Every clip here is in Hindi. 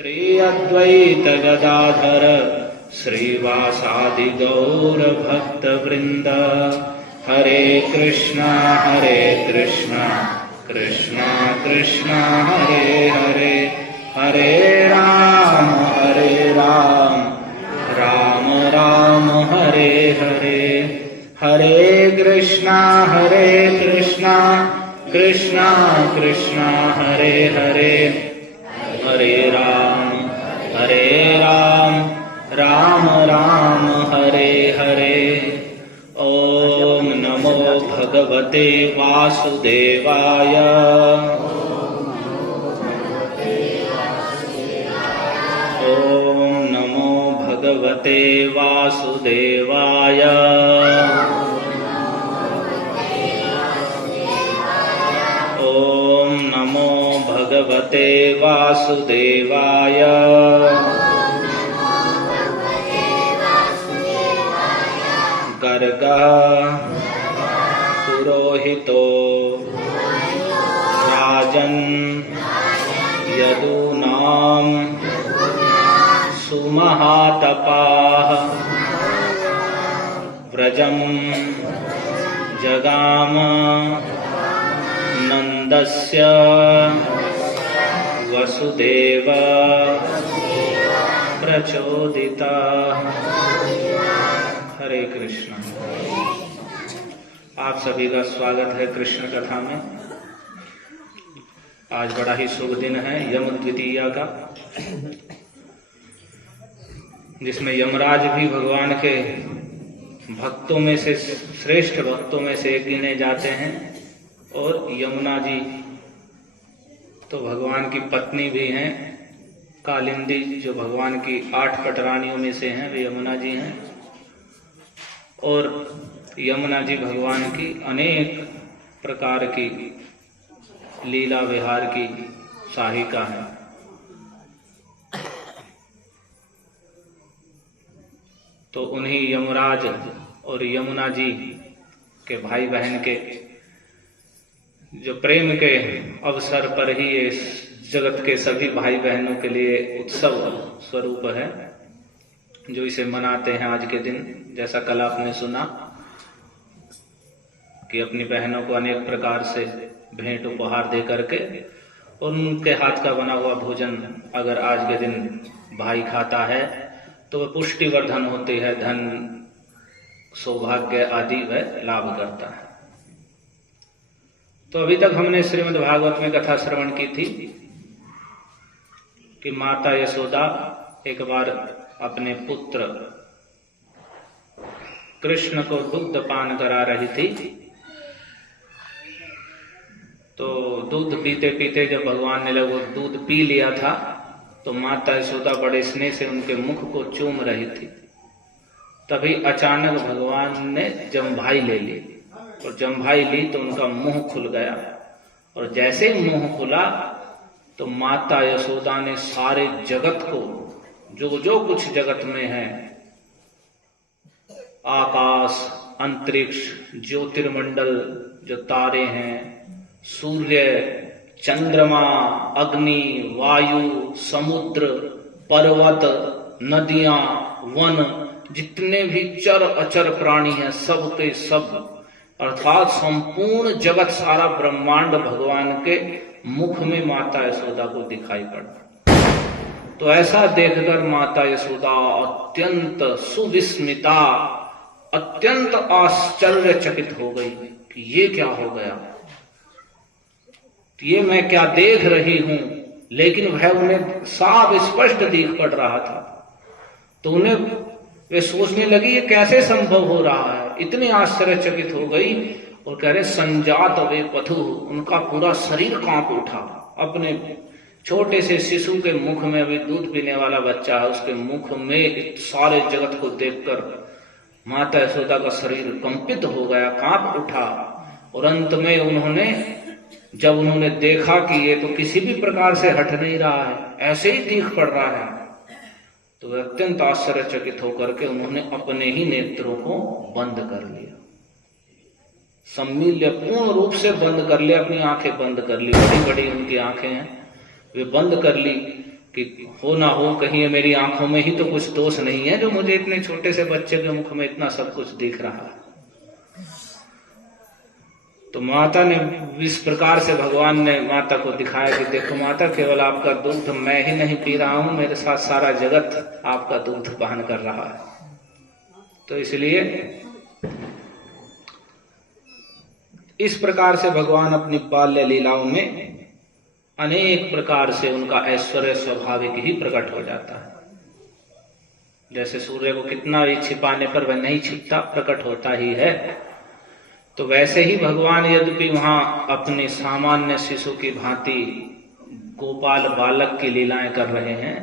श्री अद्वैत गदाधर श्रीवासादि गौर भक्त वृंद। हरे कृष्णा कृष्णा कृष्णा हरे हरे, हरे राम राम राम हरे हरे। हरे कृष्णा कृष्णा कृष्णा हरे हरे, हरे राम राम राम हरे हरे। ओम नमो भगवते वासुदेवाय। ओम नमो भगवते वासुदेवाय। ओम नमो भगवते वासुदेवाय। गर्गः पुरोहितो राजन् यदूनां सुमहातपाः व्रजं जगाम नन्दस्य वसुदेव प्रचोदितः। हरे कृष्ण। आप सभी का स्वागत है कृष्ण कथा में। आज बड़ा ही शुभ दिन है, यम द्वितीया का, जिसमें यमराज भी भगवान के भक्तों में से, श्रेष्ठ भक्तों में से एक गिने जाते हैं। और यमुना जी तो भगवान की पत्नी भी हैं। कालिंदी जो भगवान की 8 पटरानियों में से हैं, वे यमुना जी हैं। और यमुना जी भगवान की अनेक प्रकार की लीला विहार की सहायिका है। तो उन्हीं यमराज और यमुना जी के भाई बहन के जो प्रेम के अवसर पर ही ये जगत के सभी भाई बहनों के लिए उत्सव स्वरूप है, जो इसे मनाते हैं आज के दिन। जैसा कल आपने सुना कि अपनी बहनों को अनेक प्रकार से भेंट उपहार दे करके उनके हाथ का बना हुआ भोजन अगर आज के दिन भाई खाता है तो वह पुष्टिवर्धन होती है, धन सौभाग्य आदि वह लाभ करता है। तो अभी तक हमने श्रीमद् भागवत में कथा श्रवण की थी कि माता यशोदा एक बार अपने पुत्र कृष्ण को दुग्ध पान करा रही थी। तो दूध पीते पीते जब भगवान ने लगभग दूध पी लिया था तो माता यशोदा बड़े स्नेह से उनके मुख को चूम रही थी। तभी अचानक भगवान ने जम्भाई ले ली, और जम्भाई ली तो उनका मुंह खुल गया। और जैसे ही मुंह खुला तो माता यशोदा ने सारे जगत को, जो जो कुछ जगत में है, आकाश, अंतरिक्ष, ज्योतिर्मंडल, जो तारे हैं, सूर्य, चंद्रमा, अग्नि, वायु, समुद्र, पर्वत, नदियां, वन, जितने भी चर अचर प्राणी हैं, सब के सब, अर्थात संपूर्ण जगत, सारा ब्रह्मांड भगवान के मुख में माता यशोदा को दिखाई पड़ा। तो ऐसा देखकर माता यशोदा अत्यंत सुविस्मिता, अत्यंत आश्चर्यचकित हो गई कि ये क्या हो गया, ये मैं क्या देख रही हूं। लेकिन वह उन्हें साफ स्पष्ट दिख पड़ रहा था। तो उन्हें वे सोचने लगी ये कैसे संभव हो रहा है। इतनी आश्चर्यचकित हो गई और कह रहे संजात वे पथु, उनका पूरा शरीर कांप उठा। अपने छोटे से शिशु के मुख में, अभी दूध पीने वाला बच्चा है, उसके मुख में सारे जगत को देखकर माता यशोदा का शरीर कंपित हो गया, कांप उठा। और अंत में जब उन्होंने देखा कि ये तो किसी भी प्रकार से हट नहीं रहा है, ऐसे ही दिख पड़ रहा है, तो वे अत्यंत आश्चर्यचकित होकर के उन्होंने अपने ही नेत्रों को बंद कर लिया। सम्मिल्य पूर्ण रूप से बंद कर लिया, अपनी आंखें बंद कर ली, बड़ी बड़ी उनकी आंखें हैं, वे बंद कर ली। कि हो ना हो कहीं मेरी आंखों में ही तो कुछ दोष नहीं है जो मुझे इतने छोटे से बच्चे के मुख में इतना सब कुछ दिख रहा है। तो माता ने इस प्रकार से भगवान ने माता को दिखाया कि देखो माता, केवल आपका दूध मैं ही नहीं पी रहा हूं, मेरे साथ सारा जगत आपका दूध पान कर रहा है। तो इसलिए इस प्रकार से भगवान अपनी बाल्य लीलाओं में अनेक प्रकार से उनका ऐश्वर्य स्वाभाविक ही प्रकट हो जाता है। जैसे सूर्य को कितना भी छिपाने पर वह नहीं छिपता, प्रकट होता ही है। तो वैसे ही भगवान यद्यपि वहां अपने सामान्य शिशु की भांति गोपाल बालक की लीलाएं कर रहे हैं,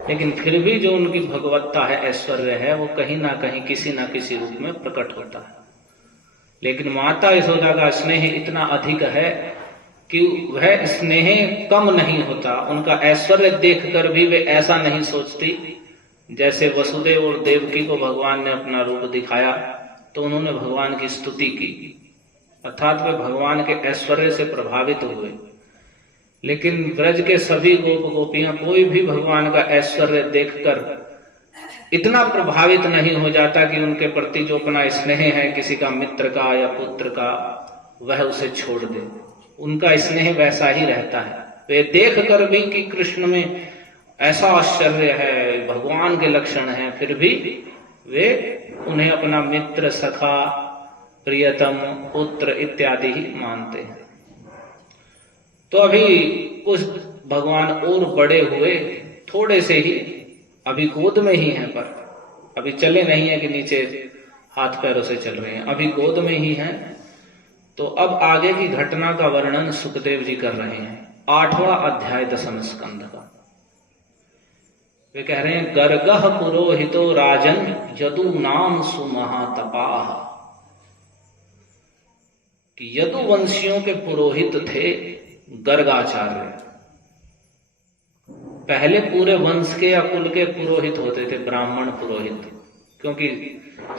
लेकिन फिर भी जो उनकी भगवत्ता है, ऐश्वर्य है, वो कहीं ना कहीं किसी ना किसी रूप में प्रकट होता है। लेकिन माता यशोदा का स्नेह इतना अधिक है कि वह स्नेह कम नहीं होता। उनका ऐश्वर्य देखकर भी वे ऐसा नहीं सोचती। जैसे वसुदेव और देवकी को भगवान ने अपना रूप दिखाया तो उन्होंने भगवान की स्तुति की, अर्थात वे भगवान के ऐश्वर्य से प्रभावित हुए। लेकिन ब्रज के सभी गोप गोपियां कोई भी भगवान का ऐश्वर्य देखकर इतना प्रभावित नहीं हो जाता कि उनके प्रति जो अपना स्नेह है किसी का मित्र का या पुत्र का, वह उसे छोड़ दे। उनका स्नेह वैसा ही रहता है। वे देख कर भी कि कृष्ण में ऐसा आश्चर्य है, भगवान के लक्षण हैं, फिर भी वे उन्हें अपना मित्र, सखा, प्रियतम, पुत्र इत्यादि ही मानते हैं। तो अभी कुछ भगवान और बड़े हुए, थोड़े से ही, अभी गोद में ही हैं, पर अभी चले नहीं है कि नीचे हाथ पैरों से चल रहे हैं, अभी गोद में ही हैं। तो अब आगे की घटना का वर्णन सुखदेव जी कर रहे हैं, 8वां अध्याय 10वें स्कंद का। वे कह रहे हैं, गर्गः पुरोहितो राजन यदु नाम सुमहातपाः, कि यदुवंशियों के पुरोहित थे गर्गाचार्य। पहले पूरे वंश के या कुल के पुरोहित होते थे, ब्राह्मण पुरोहित, क्योंकि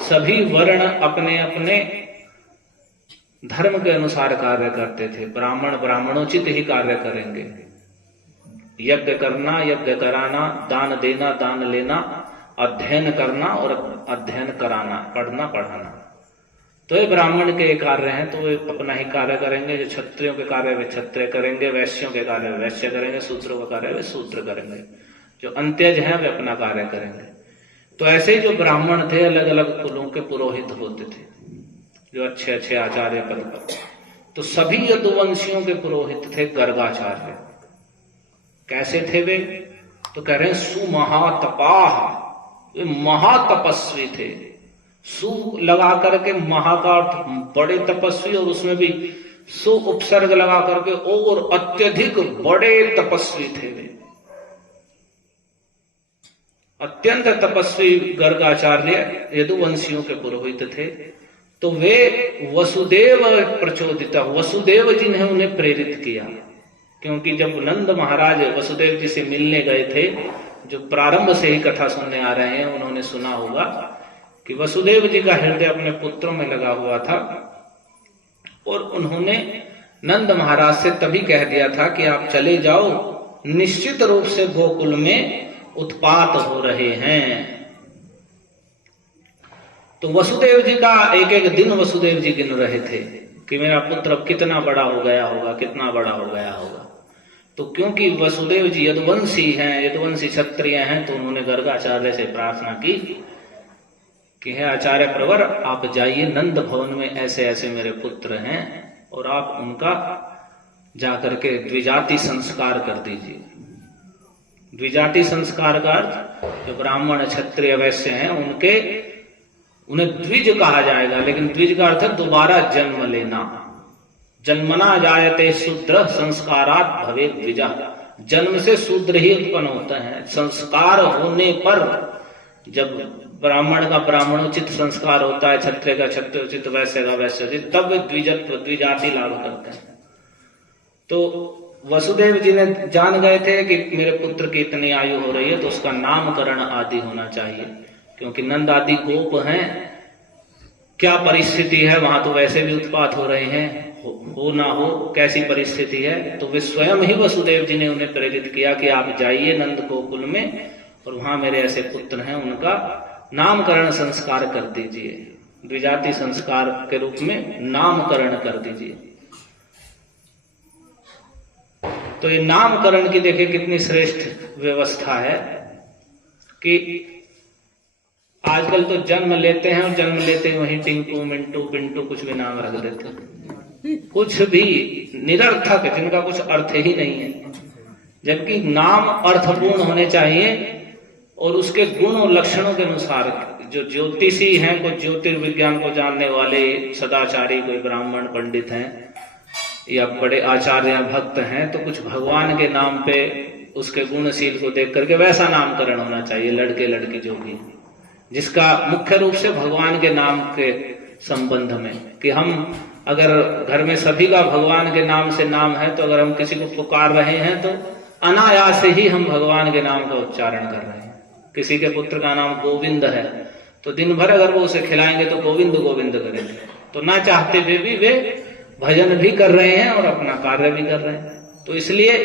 सभी वर्ण अपने अपने धर्म के अनुसार कार्य करते थे। ब्राह्मण ब्राह्मणोचित ही कार्य करेंगे, यज्ञ करना, यज्ञ कराना, दान देना, दान लेना, अध्ययन करना और अध्ययन कराना, पढ़ना पढ़ाना, तो ये ब्राह्मण के कार्य हैं, तो वे अपना ही कार्य करेंगे। जो क्षत्रियों के कार्य वे क्षत्रिय करेंगे, वैश्यों के कार्य वे वैश्य करेंगे, शूद्रों का कार्य वे शूद्र करेंगे, जो अंत्यज हैं वे अपना कार्य करेंगे। तो ऐसे ही जो ब्राह्मण थे अलग अलग कुलों के पुरोहित होते थे, जो अच्छे अच्छे आचार्य पद पर। तो सभी यदुवंशियों के पुरोहित थे गर्गाचार्य। कैसे थे वे? तो कह रहे हैं सुमहातपाः, वे महातपस्वी थे। सु लगा करके महा का अर्थ बड़े तपस्वी, और उसमें भी सु उपसर्ग लगा करके और अत्यधिक बड़े तपस्वी थे वे, अत्यंत तपस्वी गर्गाचार्य यदुवंशियों के पुरोहित थे। तो वे वसुदेव प्रचोदित, वसुदेव जी ने उन्हें प्रेरित किया, क्योंकि जब नंद महाराज वसुदेव जी से मिलने गए थे, जो प्रारंभ से ही कथा सुनने आ रहे हैं, उन्होंने सुना होगा कि वसुदेव जी का हृदय अपने पुत्रों में लगा हुआ था, और उन्होंने नंद महाराज से तभी कह दिया था कि आप चले जाओ, निश्चित रूप से गोकुल में उत्पात हो रहे हैं। तो वसुदेव जी का एक एक दिन वसुदेव जी गिन रहे थे कि मेरा पुत्र अब कितना बड़ा हो गया होगा, कितना बड़ा हो गया होगा। तो क्योंकि वसुदेव जी यदुवंशी हैं, यदुवंशी क्षत्रिय हैं, तो उन्होंने गर्गाचार्य से प्रार्थना की कि हे आचार्य प्रवर, आप जाइए नंद भवन में, ऐसे ऐसे मेरे पुत्र हैं, और आप उनका जाकर के द्विजाति संस्कार कर दीजिए। द्विजाति संस्कार का अर्थ, जो ब्राह्मण क्षत्रिय वैश्य हैं उन्हें द्विज कहा जाएगा, लेकिन द्विज का अर्थ है दोबारा जन्म लेना। जन्मना जायते शूद्र संस्कारात् भवेत् द्विजा, जन्म से शूद्र ही उत्पन्न होता है। संस्कार होने पर, जब ब्राह्मण का ब्राह्मणोचित संस्कार होता है, क्षत्रिय का क्षत्रियोचित, वैश्य का वैश्योचित, तब वे द्विजत्व द्विजाति लाभ करते हैं। तो वसुदेव जी ने जान गए थे कि मेरे पुत्र की इतनी आयु हो रही है, तो उसका नामकरण आदि होना चाहिए, क्योंकि नंद आदि गोप हैं, क्या परिस्थिति है वहां, तो वैसे भी उत्पात हो रहे हैं, हो ना हो, कैसी परिस्थिति है, तो वे स्वयं ही वसुदेव जी ने उन्हें प्रेरित किया कि आप जाइए नंद गोकुल में और वहां मेरे ऐसे पुत्र हैं, उनका नामकरण संस्कार कर दीजिए, द्विजाति संस्कार के रूप में नामकरण कर दीजिए। तो ये नामकरण की देखिए कितनी श्रेष्ठ व्यवस्था है कि आजकल तो जन्म लेते हैं और जन्म लेते ही वहीं टिंकू मिंटू पिंटू कुछ भी नाम रख देते हैं, कुछ भी निरर्थक, जिनका कुछ अर्थ ही नहीं है, जबकि नाम अर्थपूर्ण होने चाहिए और उसके गुण और लक्षणों के अनुसार। जो ज्योतिषी हैं, कुछ ज्योतिर्विज्ञान को जानने वाले सदाचारी, कोई ब्राह्मण पंडित हैं या बड़े आचार्य भक्त हैं, तो कुछ भगवान के नाम पे उसके गुणशील को देख करके वैसा नामकरण होना चाहिए, लड़के लड़की जो भी, जिसका मुख्य रूप से भगवान के नाम के संबंध में, कि हम अगर घर में सभी का भगवान के नाम से नाम है, तो अगर हम किसी को पुकार रहे हैं तो अनायास ही हम भगवान के नाम का उच्चारण कर रहे हैं। किसी के पुत्र का नाम गोविंद है तो दिन भर अगर वो उसे खिलाएंगे तो गोविंद गोविंद करेंगे, तो ना चाहते हुए भी वे भजन भी कर रहे हैं और अपना कार्य भी कर रहे हैं। तो इसलिए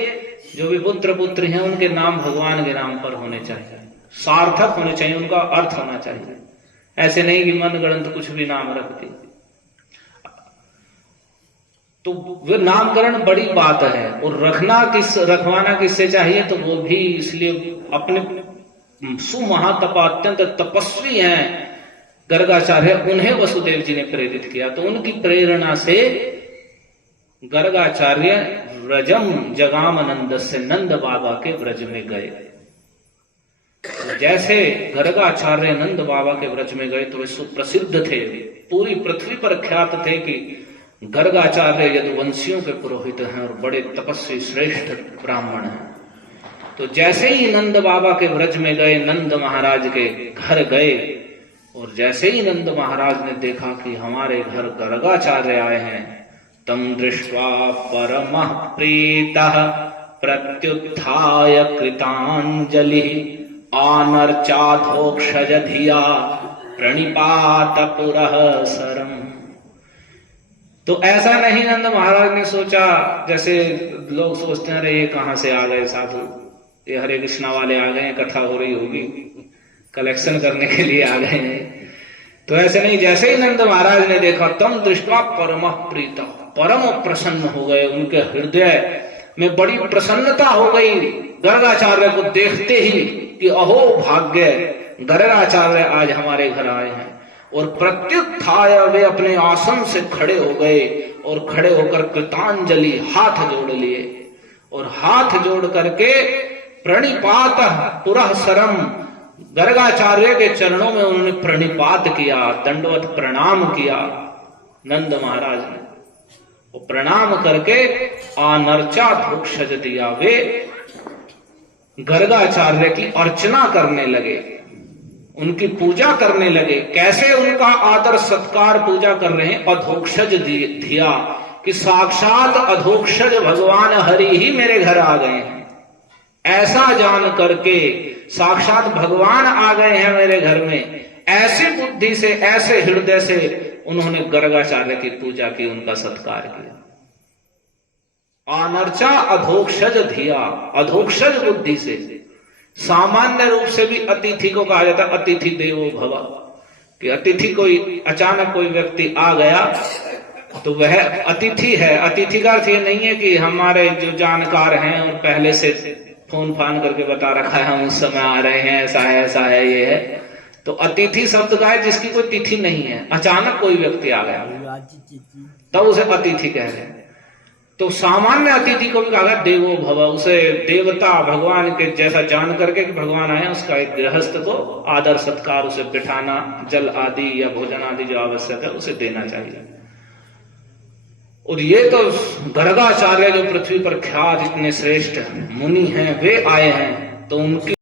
जो भी पुत्र पुत्री हैं उनके नाम भगवान के नाम पर होने चाहिए, सार्थक होने चाहिए, उनका अर्थ होना चाहिए, ऐसे नहीं कि मन गणंत कुछ भी नाम रख दिए। तो वो नामकरण बड़ी बात है, और रखवाना किससे चाहिए, तो वो भी इसलिए अपने सुमहातपा अत्यंत तपस्वी हैं गर्गाचार्य, उन्हें वसुदेव जी ने प्रेरित किया। तो उनकी प्रेरणा से गर्गाचार्य व्रजम जगामनंद से नंद बाबा के व्रज में गए। जैसे गर्गाचार्य नंद बाबा के व्रज में गए तो वे सुप्रसिद्ध थे, पूरी पृथ्वी पर ख्यात थे कि गर्गाचार्य यदुवंशियों के पुरोहित हैं और बड़े तपस्वी श्रेष्ठ ब्राह्मण हैं। तो जैसे ही नंद बाबा के व्रज में गए, नंद महाराज के घर गए, और जैसे ही नंद महाराज ने देखा कि हमारे घर गर्गाचार्य आए हैं, तम दृष्ट्वा परमः प्रीतः प्रत्युत्थाय कृतांजलि आनर्चाधोक्षज धिया प्रणिपात पुरः सरम। तो ऐसा नहीं नंद महाराज ने सोचा, जैसे लोग सोचते हैं, अरे ये कहां से आ गए साधु, ये हरे कृष्णा वाले आ गए, कथा हो रही होगी, कलेक्शन करने के लिए आ गए हैं। तो ऐसे नहीं, जैसे ही नंद महाराज ने देखा, तम दृष्टवा परमः प्रीतः, परम प्रसन्न हो गए, उनके हृदय में बड़ी प्रसन्नता हो गई गर्गाचार्य को देखते ही कि अहो भाग्य, गर्गाचार्य आज हमारे घर आए हैं। और प्रत्युत्थाय वे अपने आसन से खड़े हो गए और खड़े होकर कृतांजलि हाथ जोड़ लिए, और हाथ जोड़ करके प्रणिपात पुरः सरम, गर्गाचार्य के चरणों में उन्होंने प्रणिपात किया, दंडवत प्रणाम किया नंद महाराज ने। वो प्रणाम करके आनर्चा धोक्षज दिया, वे गर्गाचार्य की अर्चना करने लगे, उनकी पूजा करने लगे। कैसे उनका आदर सत्कार पूजा कर रहे हैं, अधोक्षज धिया, कि साक्षात अधोक्षज भगवान हरि ही मेरे घर आ गए हैं, ऐसा जान करके साक्षात भगवान आ गए हैं मेरे घर में, ऐसी बुद्धि से, ऐसे हृदय से उन्होंने गर्गाचार्य की पूजा की, उनका सत्कार किया। आनर्चा अधोक्षज धिया, अधोक्षज बुद्धि से। सामान्य रूप से भी अतिथि को कहा जाता है अतिथि देवो भव, कि अतिथि कोई अचानक कोई व्यक्ति आ गया तो वह अतिथि है। अतिथि का अर्थ ये नहीं है कि हमारे जो जानकार हैं और पहले से फोन फान करके बता रखा है हम उस समय आ रहे हैं, ऐसा है ये है। तो अतिथि शब्द का है जिसकी कोई तिथि नहीं है, अचानक कोई व्यक्ति आ गया तब उसे अतिथि कह रहे हैं। तो सामान्य अतिथि को भी कहा देवो भव, उसे देवता भगवान के जैसा जान करके कि भगवान आए, उसका एक गृहस्थ को आदर सत्कार, उसे बिठाना, जल आदि या भोजन आदि जो आवश्यक है उसे देना चाहिए। और ये तो गर्गाचार्य जो पृथ्वी पर ख्यात इतने श्रेष्ठ मुनि हैं, वे आए हैं, तो उनकी